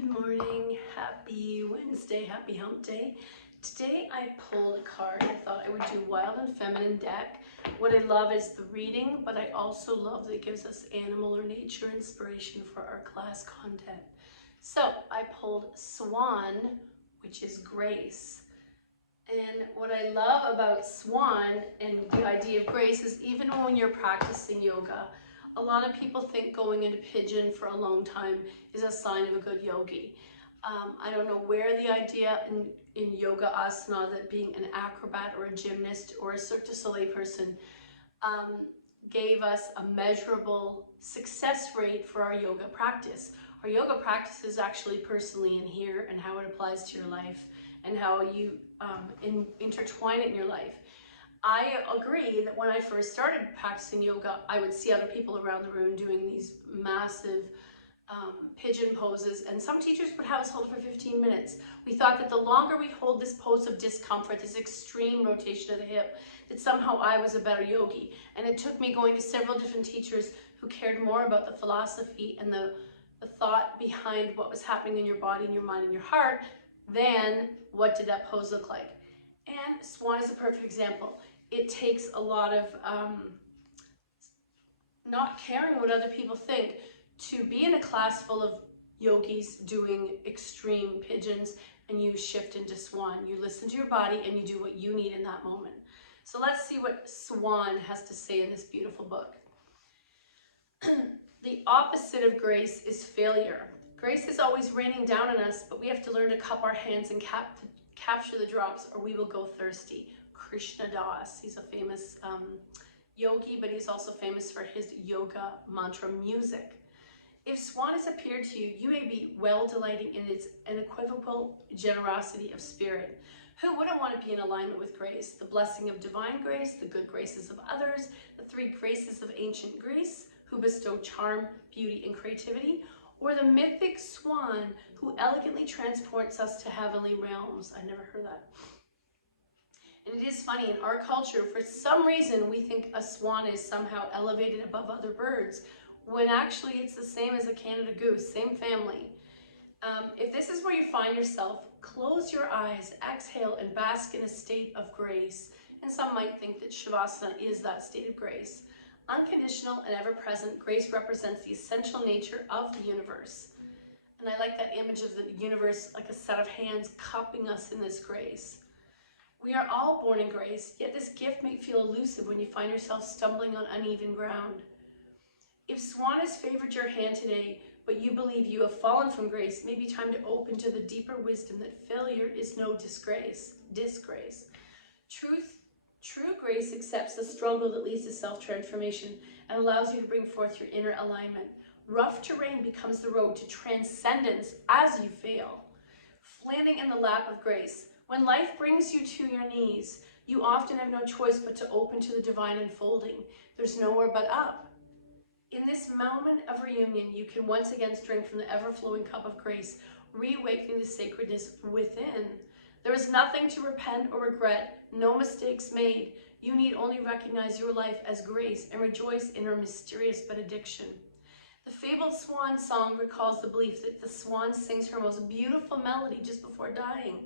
Good morning, happy Wednesday, happy hump day. Today I pulled a card. I thought I would do Wild and Feminine deck. What I love is the reading, but I also love that it gives us animal or nature inspiration for our class content. So I pulled Swan, which is grace. And what I love about Swan and the idea of grace is even when you're practicing yoga, a lot of people think going into pigeon for a long time is a sign of a good yogi. I don't know where the idea in yoga asana that being an acrobat or a gymnast or a Cirque du Soleil person gave us a measurable success rate for our yoga practice. Our yoga practice is actually personally in here and how it applies to your life and how you intertwine it in your life. I agree that when I first started practicing yoga, I would see other people around the room doing these massive pigeon poses, and some teachers would have us hold it for 15 minutes. We thought that the longer we hold this pose of discomfort, this extreme rotation of the hip, that somehow I was a better yogi. And it took me going to several different teachers who cared more about the philosophy and the thought behind what was happening in your body, in your mind, and your heart, than what did that pose look like. And Swan is a perfect example. It takes a lot of not caring what other people think to be in a class full of yogis doing extreme pigeons, and you shift into Swan. You listen to your body and you do what you need in that moment. So let's see what Swan has to say in this beautiful book. The opposite of grace is failure. Grace is always raining down on us, but we have to learn to cup our hands and capture the drops, or we will go thirsty. Krishna Das, he's a famous yogi, but he's also famous for his yoga mantra music. If Swan has appeared to you, you may be well delighting in its unequivocal generosity of spirit. Who wouldn't want to be in alignment with grace? The blessing of divine grace, the good graces of others, the three graces of ancient Greece, who bestow charm, beauty, and creativity, or the mythic swan who elegantly transports us to heavenly realms. I never heard that. And it is funny, in our culture, for some reason, we think a swan is somehow elevated above other birds, when actually it's the same as a Canada goose, same family. If this is where you find yourself, close your eyes, exhale, and bask in a state of grace. And some might think that Shavasana is that state of grace. Unconditional and ever-present, grace represents the essential nature of the universe. And I like that image of the universe like a set of hands cupping us in this grace. We are all born in grace, yet this gift may feel elusive when you find yourself stumbling on uneven ground. If Swan has favored your hand today, but you believe you have fallen from grace, it may be time to open to the deeper wisdom that failure is no disgrace. True grace accepts the struggle that leads to self-transformation and allows you to bring forth your inner alignment. Rough terrain becomes the road to transcendence as you fail. Flailing in the lap of grace. When life brings you to your knees, you often have no choice but to open to the divine unfolding. There's nowhere but up. In this moment of reunion, you can once again drink from the ever-flowing cup of grace, reawakening the sacredness within. There is nothing to repent or regret, no mistakes made. You need only recognize your life as grace and rejoice in her mysterious benediction. The fabled swan song recalls the belief that the swan sings her most beautiful melody just before dying.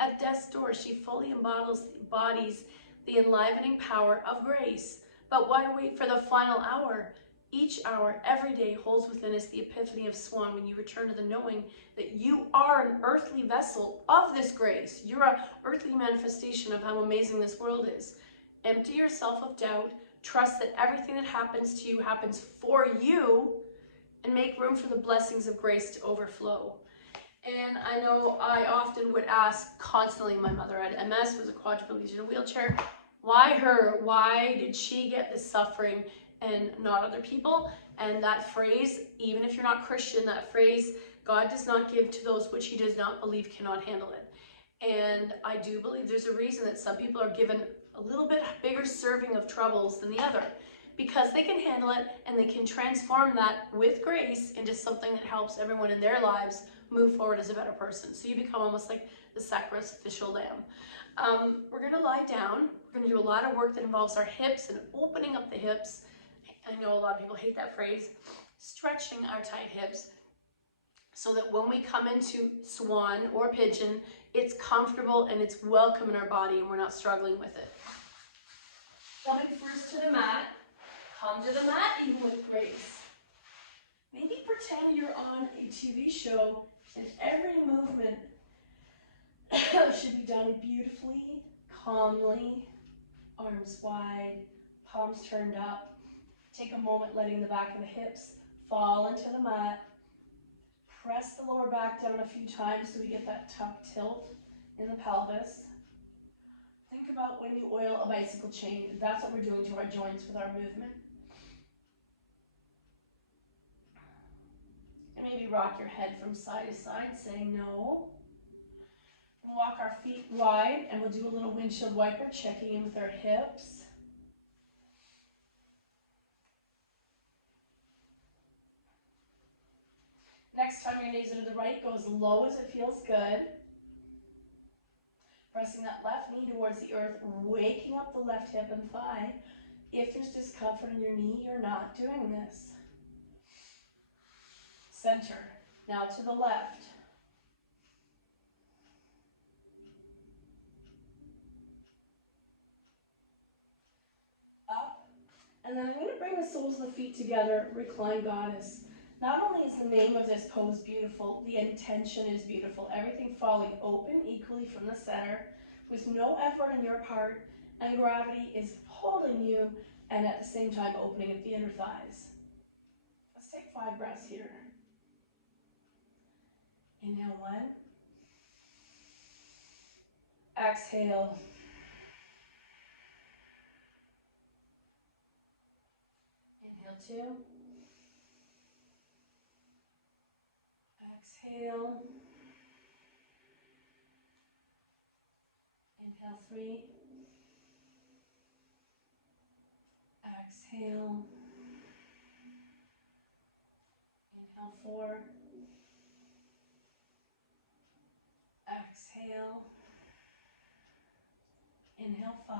At death's door, she fully embodies the enlivening power of grace. But why wait for the final hour? Each hour, every day, holds within us the epiphany of Swan when you return to the knowing that you are an earthly vessel of this grace. You're an earthly manifestation of how amazing this world is. Empty yourself of doubt, trust that everything that happens to you happens for you, and make room for the blessings of grace to overflow. And I know I often would ask constantly, my mother had MS, was a quadriplegic in a wheelchair, why her? Why did she get this suffering and not other people? And that phrase, even if you're not Christian, that phrase, God does not give to those which he does not believe cannot handle it. And I do believe there's a reason that some people are given a little bit bigger serving of troubles than the other, because they can handle it and they can transform that with grace into something that helps everyone in their lives move forward as a better person. So you become almost like the sacrificial lamb. We're gonna lie down. We're gonna do a lot of work that involves our hips and opening up the hips. I know a lot of people hate that phrase. Stretching our tight hips. so that when we come into swan or pigeon, it's comfortable and it's welcome in our body and we're not struggling with it. Coming first to the mat, come to the mat even with grace. Maybe pretend you're on a TV show and every movement should be done beautifully, calmly, arms wide, palms turned up. Take a moment letting the back of the hips fall into the mat. Press the lower back down a few times so we get that tuck tilt in the pelvis. Think about when you oil a bicycle chain. That's what we're doing to our joints with our movement. And maybe rock your head from side to side, saying no. We'll walk our feet wide and we'll do a little windshield wiper, checking in with our hips. Next time your knees are to the right, go as low as it feels good. Pressing that left knee towards the earth, waking up the left hip and thigh. If there's discomfort in your knee, you're not doing this. Center. Now to the left. Up. And then I'm going to bring the soles of the feet together, recline goddess. Not only is the name of this pose beautiful, the intention is beautiful. Everything falling open equally from the center with no effort on your part, and gravity is holding you and at the same time opening at the inner thighs. Let's take 5 breaths here. Inhale 1. Exhale. Inhale 2. Exhale. Inhale 3. Exhale. Inhale 4. Exhale. Inhale 5.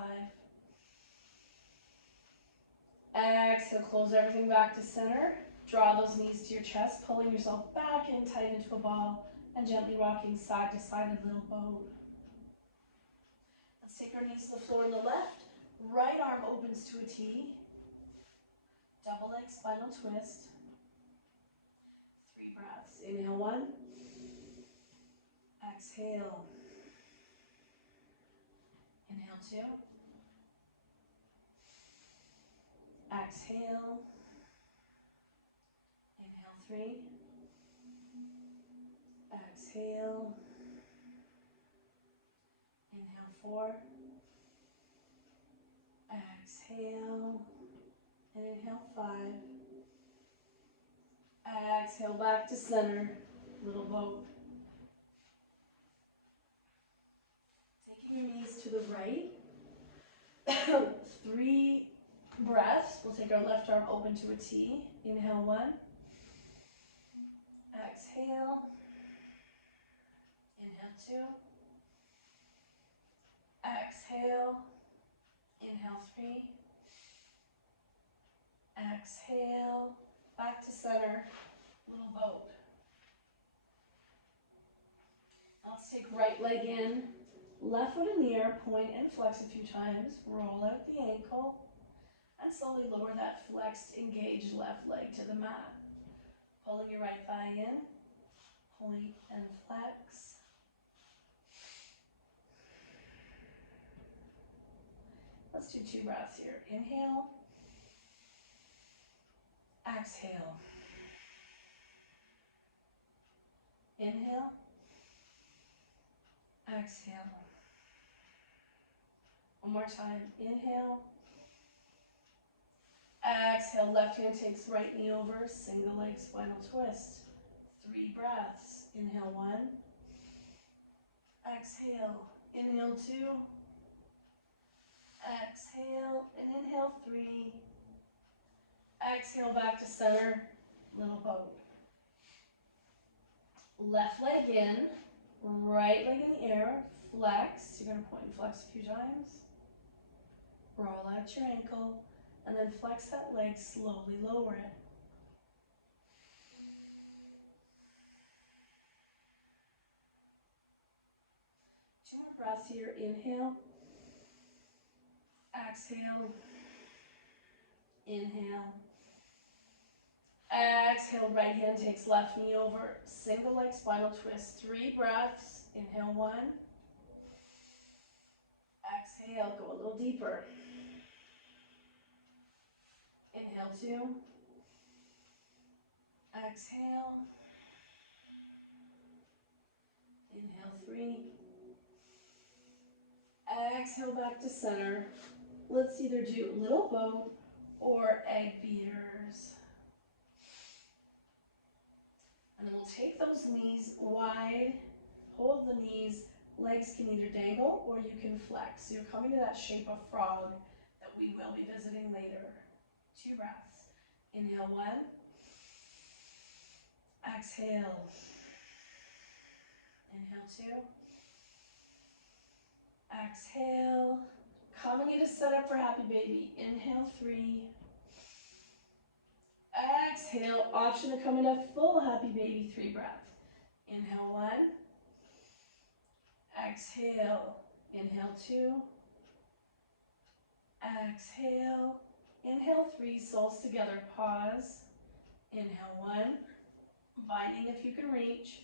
Exhale, close everything back to center. Draw those knees to your chest, pulling yourself back in tight into a ball and gently rocking side to side in a little boat. Let's take our knees to the floor on the left. Right arm opens to a T. Double leg spinal twist. 3 breaths. Inhale 1. Exhale. Inhale 2. Exhale. Inhale 3. Exhale. Inhale 4. Exhale. And inhale 5. Exhale back to center. Little boat. Taking your knees to the right. 3 breaths. We'll take our left arm open to a T. Inhale 1. Exhale. Inhale 2. Exhale. Inhale 3. Exhale. Back to center. Little boat. Now let's take right leg in. Left foot in the air, point and flex a few times. Roll out the ankle. And slowly lower that flexed, engaged left leg to the mat. Pulling your right thigh in. Point and flex. Let's do 2 breaths here. Inhale. Exhale. Inhale. Exhale. One more time. Inhale. Exhale. Left hand takes right knee over. Single leg spinal twist. 3 breaths. Inhale 1. Exhale. Inhale 2. Exhale. And inhale 3. Exhale back to center. Little boat. Left leg in. Right leg in the air. Flex. You're going to point and flex a few times. Roll out your ankle. And then flex that leg, slowly lower it. breaths here. Inhale. Exhale. Inhale. Exhale, right hand takes left knee over. Single leg spinal twist. 3 breaths. Inhale 1. Exhale, go a little deeper. Inhale 2. Exhale. Inhale 3. Exhale back to center. Let's either do little boat or egg beaters. And then we'll take those knees wide, hold the knees, legs can either dangle or you can flex. So you're coming to that shape of frog that we will be visiting later. 2 breaths. Inhale 1. Exhale. Inhale 2. Exhale. Coming into setup for happy baby. Inhale 3. Exhale. Option to come into full happy baby. 3 breaths. Inhale 1. Exhale. Inhale 2. Exhale. Inhale 3. Soles together. Pause. Inhale 1. Binding if you can reach.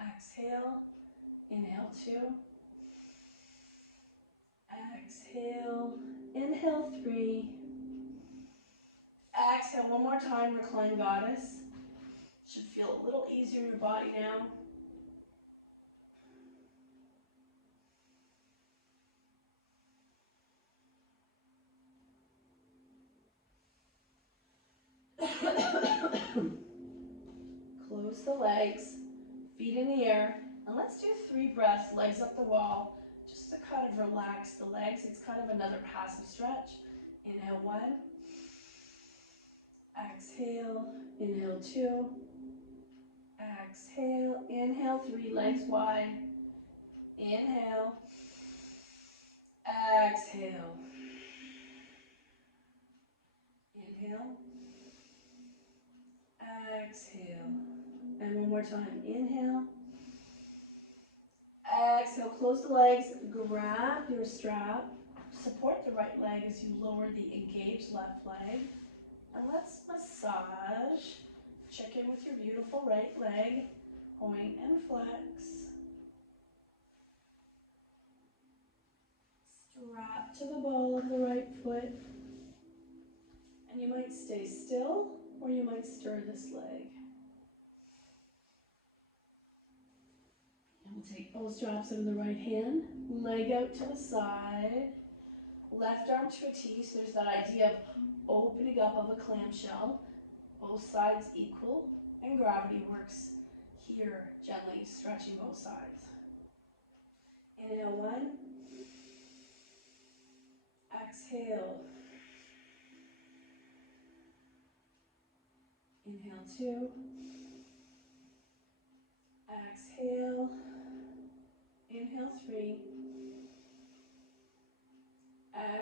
Exhale. Inhale 2. Exhale. Inhale 3. Exhale one more time. Recline goddess. Should feel a little easier in your body now. Close the legs, feet in the air, and let's do 3 breaths, legs up the wall, just to kind of relax the legs. It's kind of another passive stretch. Inhale 1. Exhale. Inhale 2. Exhale. Inhale 3, legs wide. Inhale. Exhale. Inhale. Exhale. And one more time. Inhale. Exhale. Close the legs. Grab your strap. Support the right leg as you lower the engaged left leg. And let's massage. Check in with your beautiful right leg. Point and flex. Strap to the ball of the right foot. And you might stay still or you might stir this leg. And we'll take both straps into the right hand. Leg out to the side. Left arm to a T, so there's that idea of opening up of a clamshell. Both sides equal, and gravity works here, gently stretching both sides. Inhale 1. Exhale. Inhale 2. Exhale. Inhale 3.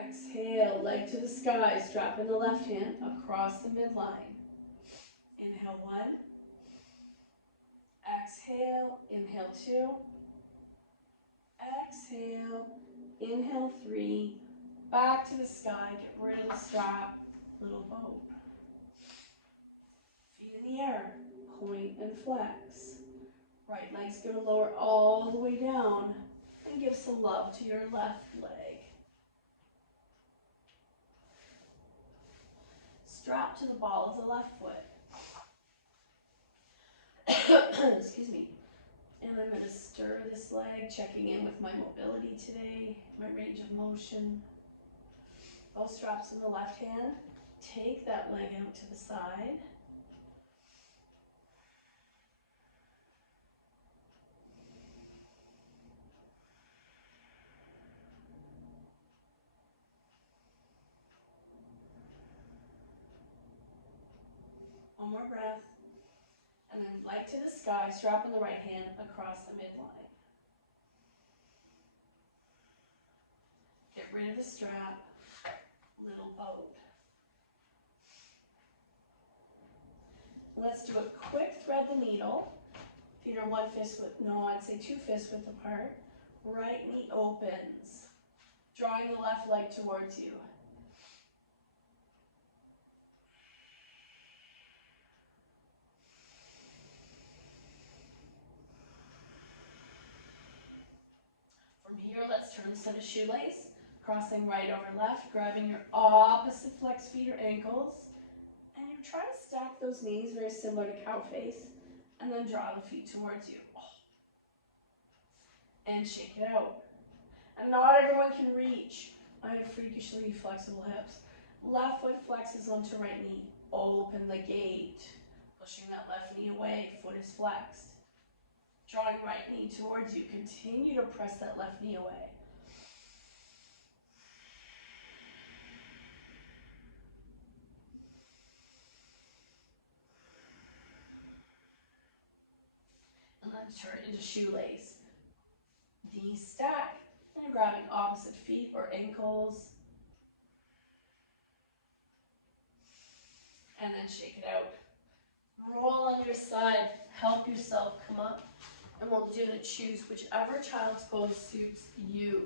Exhale, leg to the sky, strap in the left hand across the midline. Inhale 1. Exhale, inhale 2. Exhale, inhale 3. Back to the sky, get rid of the strap, little boat. Feet in the air, point and flex. Right leg's gonna lower all the way down and give some love to your left leg. Strap to the ball of the left foot. Excuse me. And I'm going to stir this leg, checking in with my mobility today, my range of motion. Both straps in the left hand. Take that leg out to the side. One more breath. And then leg to the sky, strap in the right hand across the midline. Get rid of the strap, little boat. Let's do a quick thread the needle. Feet are 1 fist width, no, I'd say 2 fist width apart. Right knee opens, drawing the left leg towards you. From here, let's turn this into shoelace, crossing right over left, grabbing your opposite flex feet or ankles, and you try to stack those knees very similar to cow face, and then draw the feet towards you. And shake it out. And not everyone can reach. I have freakishly flexible hips. Left foot flexes onto right knee. Open the gate. Pushing that left knee away, foot is flexed. Drawing right knee towards you. Continue to press that left knee away. And then turn into shoelace. Knee stack. And grabbing opposite feet or ankles. And then shake it out. Roll on your side. Help yourself come up. And we'll do to choose whichever child's pose suits you.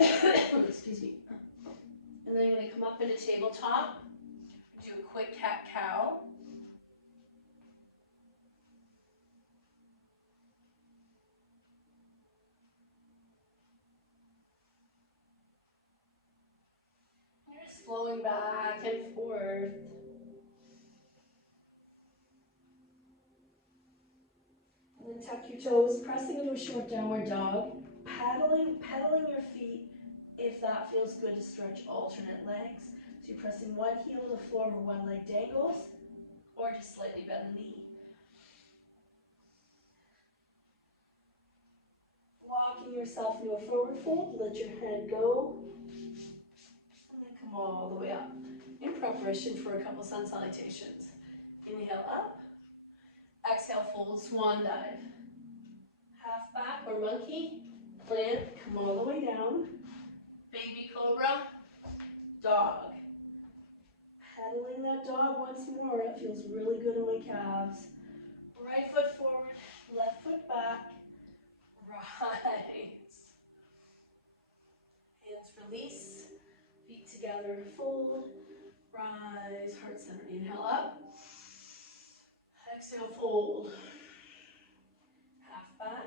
Excuse me. And then you're going to come up into tabletop. Do a quick cat-cow. You're just flowing back and forth. And then tuck your toes, pressing into a short downward dog. Pedaling your feet if that feels good to stretch alternate legs. So you're pressing one heel to the floor where one leg dangles, or just slightly bend the knee. Walking yourself into a forward fold, let your head go. And then come all the way up in preparation for a couple sun salutations. Inhale up. Exhale, fold, swan dive. Half back or monkey. Plant, come all the way down. Baby cobra, dog. Pedaling that dog once more. It feels really good in my calves. Right foot forward, left foot back. Rise. Hands release. Feet together, fold. Rise, heart center. Inhale up. Exhale, fold. Half back.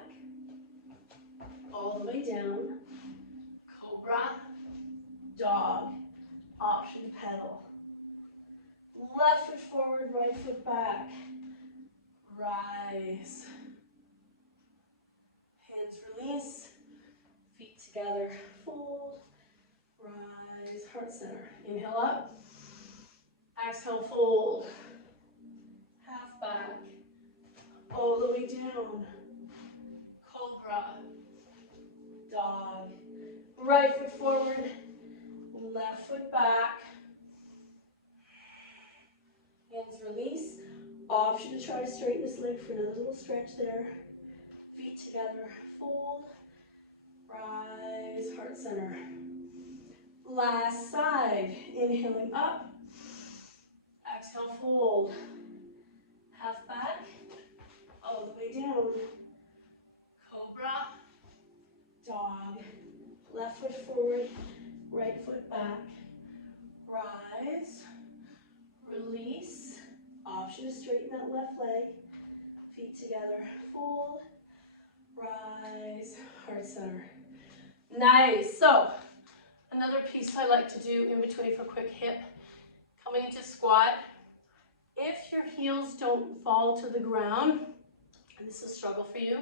All the way down. Cobra. Dog. Option to pedal. Left foot forward, right foot back. Rise. Hands release. Feet together, fold. Rise, heart center. Inhale up. Exhale, fold. Half back. All the way down. Cobra. Dog. Right foot forward. Left foot back. Hands release. Option to try to straighten this leg for another little stretch there. Feet together. Fold. Rise. Heart center. Last side. Inhaling up. Exhale, fold. Half back. All the way down. Cobra. Dog. Left foot forward. Right foot back. Rise. Release. Option to straighten that left leg. Feet together. Fold. Rise. Heart center. Nice. So, another piece I like to do in between for quick hip. Coming into squat. If your heels don't fall to the ground, and this is a struggle for you,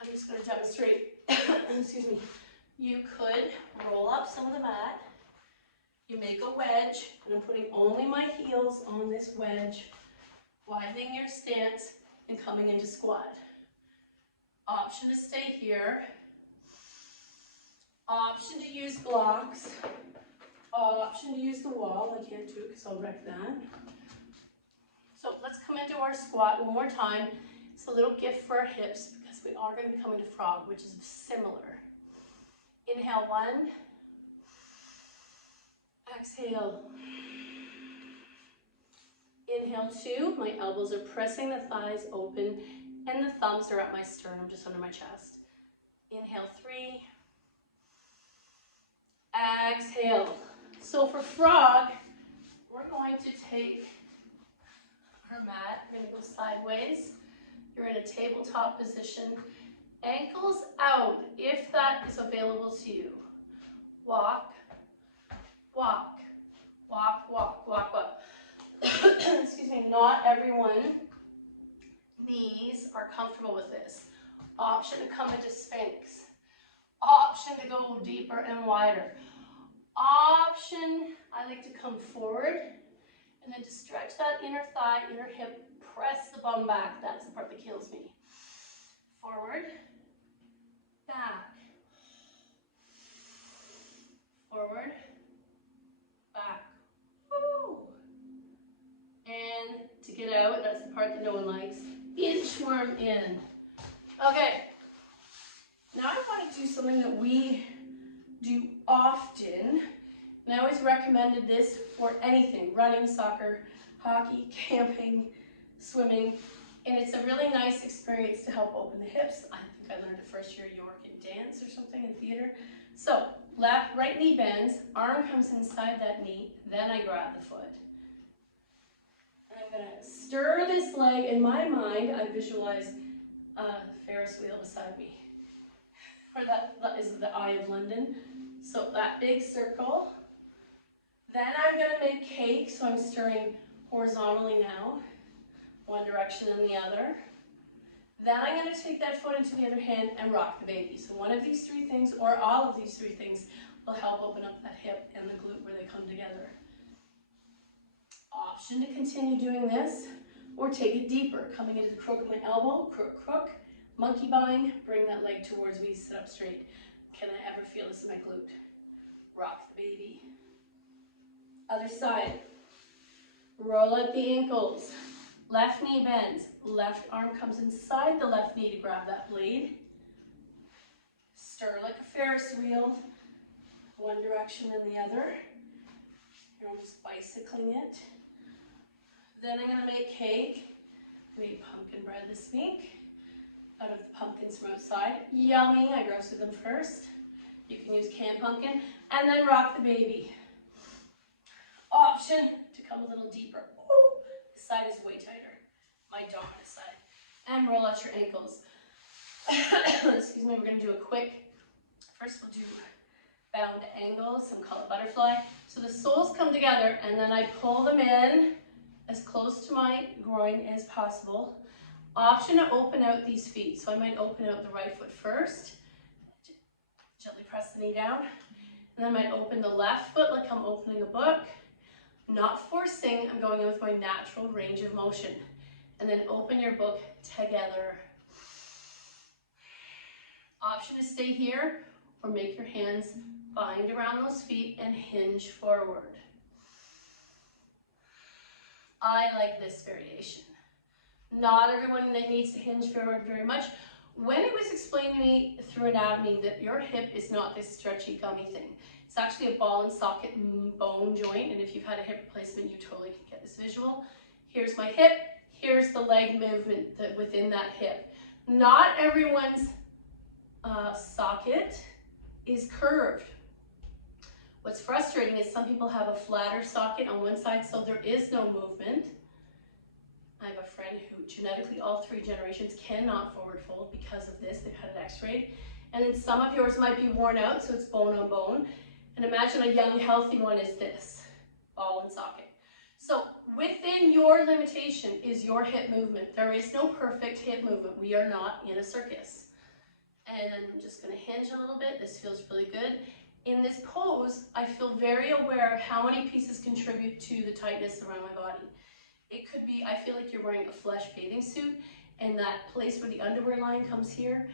I'm just going to demonstrate. Excuse me. You could roll up some of the mat. You make a wedge, and I'm putting only my heels on this wedge, widening your stance and coming into squat. Option to stay here. Option to use blocks. Option to use the wall. I can't do it because I'll wreck that. So let's come into our squat one more time. It's a little gift for our hips because we are going to be coming to frog, which is similar. Inhale, one. Exhale. Inhale 2, my elbows are pressing the thighs open and the thumbs are at my sternum, just under my chest. Inhale 3. Exhale. So for frog, we're going to take our mat. We're going to go sideways. You're in a tabletop position. Ankles out, if that is available to you. Walk, walk, walk, walk, walk, walk. Excuse me, not everyone knees are comfortable with this. Option to come into Sphinx. Option to go deeper and wider. Option, I like to come forward and then to stretch that inner thigh, inner hip, press the bum back. That's the part that kills me. Forward, back, forward, back. Woo. And to get out, that's the part that no one likes. Inchworm in. Okay. Now I want to do something that we do often. And I always recommended this for anything, running, soccer, hockey, camping, swimming. And it's a really nice experience to help open the hips. I think I learned it first year York in dance or something in theater. So left, right knee bends, arm comes inside that knee, then I grab the foot. I'm going to stir this leg. In my mind, I visualize the Ferris wheel beside me. Or that is the Eye of London. So that big circle. Then I'm going to make cake, so I'm stirring horizontally now, one direction and the other. Then I'm going to take that foot into the other hand and rock the baby. So one of these three things, or all of these three things, will help open up that hip and the glute where they come together. Option to continue doing this, or take it deeper, coming into the crook of my elbow, crook, crook, monkey bind, bring that leg towards me, sit up straight. Can I ever feel this in my glute? Rock the baby. Other side. Roll out the ankles. Left knee bends. Left arm comes inside the left knee to grab that blade. Stir like a Ferris wheel. One direction and the other. You're almost bicycling it. Then I'm going to make cake. I made pumpkin bread this week out of the pumpkins from outside. Yummy. I roasted them first. You can use canned pumpkin. And then rock the baby. Option to come a little deeper. Ooh, this side is way tighter. My dominant side. And roll out your ankles. Excuse me, we're going to do a quick, first we'll do bound angles, some call it butterfly. So the soles come together and then I pull them in as close to my groin as possible. Option to open out these feet. So I might open out the right foot first. Gently press the knee down. And then I might open the left foot like I'm opening a book. Not forcing, I'm going in with my natural range of motion. And then open your book together. Option to stay here or make your hands bind around those feet and hinge forward. I like this variation. Not everyone needs to hinge forward very much. When it was explained to me through anatomy that your hip is not this stretchy gummy thing. It's actually a ball and socket bone joint, and if you've had a hip replacement, you totally can get this visual. Here's my hip, here's the leg movement within that hip. Not everyone's socket is curved. What's frustrating is some people have a flatter socket on one side, so there is no movement. I have a friend who genetically all three generations cannot forward fold because of this. They've had it x-rayed. And then some of yours might be worn out, so it's bone on bone. And imagine a young, healthy one is this, ball and socket. So within your limitation is your hip movement. There is no perfect hip movement. We are not in a circus. And I'm just going to hinge a little bit. This feels really good. In this pose, I feel very aware of how many pieces contribute to the tightness around my body. It could be, I feel like you're wearing a flesh bathing suit, and that place where the underwear line comes here,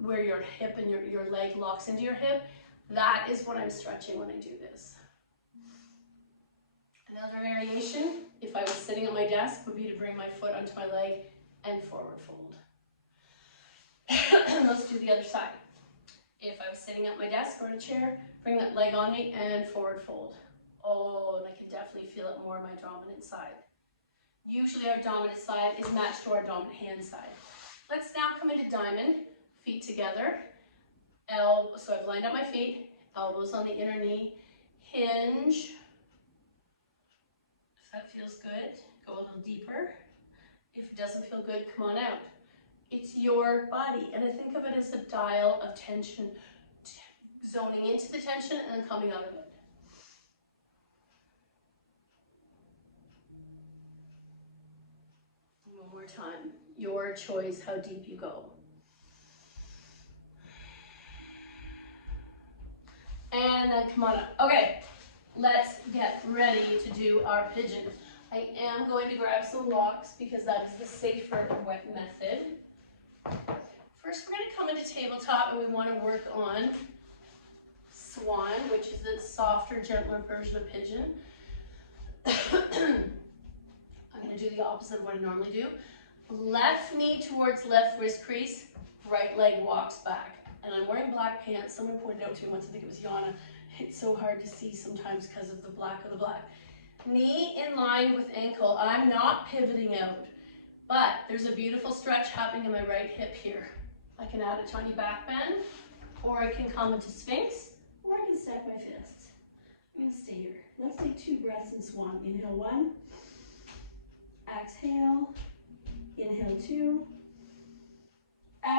where your hip and your leg locks into your hip, that is what I'm stretching when I do this. Another variation, if I was sitting at my desk, would be to bring my foot onto my leg and forward fold. Let's do the other side. If I was sitting at my desk or in a chair, bring that leg on me and forward fold. Oh, and I can definitely feel it more on my dominant side. Usually our dominant side is matched to our dominant hand side. Let's now come into diamond, feet together. So I've lined up my feet, elbows on the inner knee, hinge. If that feels good, go a little deeper. If it doesn't feel good, come on out. It's your body, and I think of it as a dial of tension, zoning into the tension and then coming out of it. One more time. Your choice how deep you go. And then come on up. Okay, let's get ready to do our pigeon. I am going to grab some blocks because that is the safer wet method. First, we're going to come into tabletop and we want to work on swan, which is the softer, gentler version of pigeon. I'm going to do the opposite of what I normally do. Left knee towards left wrist crease, right leg walks back. And I'm wearing black pants. Someone pointed out to me once, I think it was Yana, it's so hard to see sometimes because of the black of the black. Knee in line with ankle. I'm not pivoting out, but there's a beautiful stretch happening in my right hip here. I can add a tiny back bend, or I can come into Sphinx, or I can stack my fists. I'm going to stay here. Let's take 2 breaths in swan. Inhale 1, exhale, inhale 2,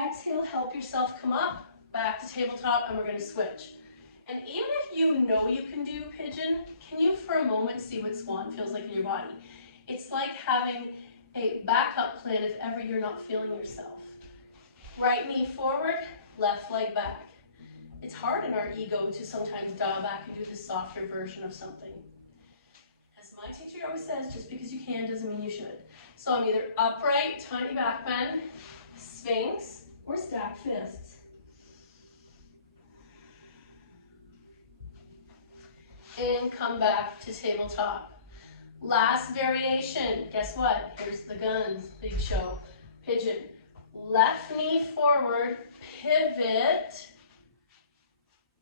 exhale, help yourself come up, back to tabletop, and we're going to switch. And even if you know you can do pigeon, can you for a moment see what swan feels like in your body? It's like having a backup plan if ever you're not feeling yourself. Right knee forward, left leg back. It's hard in our ego to sometimes dial back and do the softer version of something. As my teacher always says, just because you can doesn't mean you should. So I'm either upright, tiny back bend, Sphinx, or stack fists. And come back to tabletop. Last variation, guess what? Here's the guns, big show. Pigeon. Left knee forward, pivot,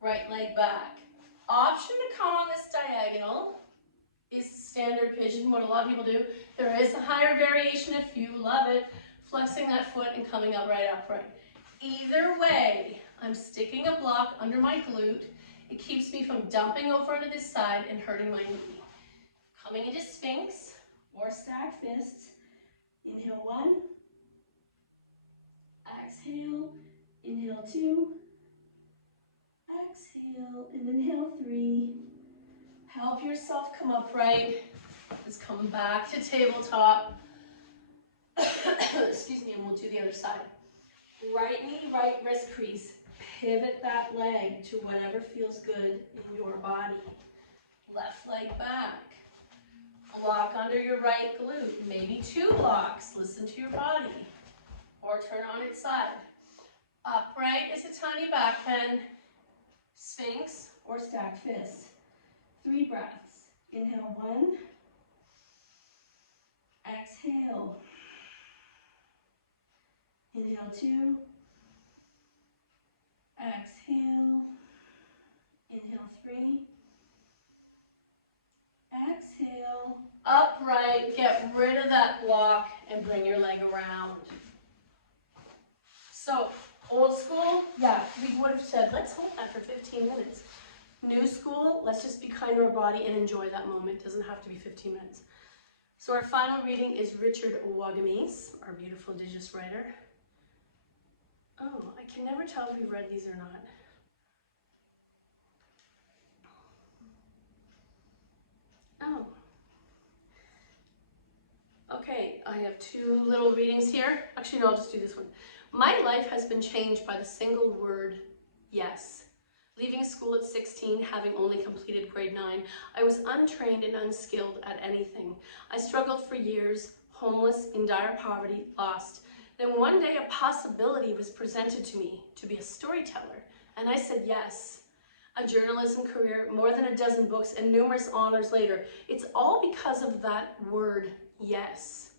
right leg back. Option to come on this diagonal is standard pigeon, what a lot of people do. There is a higher variation if you love it, flexing that foot and coming up right upright. Either way, I'm sticking a block under my glute. It keeps me from dumping over onto this side and hurting my knee. Coming into Sphinx or stack fists. Inhale 1. Exhale. Inhale 2. Exhale and inhale 3. Help yourself come upright. Let's come back to tabletop. Excuse me, and we'll do the other side. Right knee, right wrist crease. Pivot that leg to whatever feels good in your body. Left leg back. Block under your right glute. Maybe 2 blocks. Listen to your body. Or turn on its side. Upright is a tiny back bend. Sphinx or stack fists. 3 breaths. Inhale 1. Exhale. Inhale 2. Exhale. Inhale 3. Exhale. Upright. Get rid of that block and bring your leg around. So, old school, yeah, we would have said, let's hold that for 15 minutes. New school, let's just be kind to our body and enjoy that moment. It doesn't have to be 15 minutes. So our final reading is Richard Wagamese, our beautiful Indigenous writer. Oh, I can never tell if we've read these or not. Oh. Okay, I have 2 little readings here. Actually, no, I'll just do this one. My life has been changed by the single word, yes. Leaving school at 16, having only completed grade 9, I was untrained and unskilled at anything. I struggled for years, homeless, in dire poverty, lost. Then one day a possibility was presented to me to be a storyteller, and I said yes. A journalism career, more than a dozen books, and numerous honors later. It's all because of that word, yes.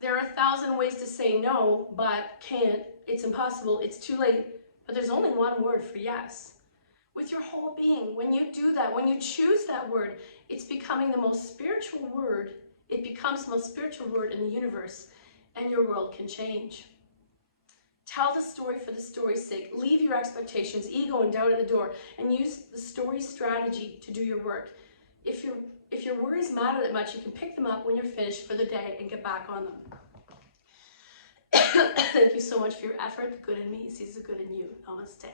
There are 1,000 ways to say no, but can't, it's impossible, it's too late, but there's only one word for yes. With your whole being, when you do that, when you choose that word, it's becoming the most spiritual word It becomes the most spiritual word in the universe, and your world can change. Tell the story for the story's sake. Leave your expectations, ego, and doubt at the door, and use the story strategy to do your work. If your worries matter that much, you can pick them up when you're finished for the day and get back on them. Thank you so much for your effort. The good in me sees the good in you. Namaste.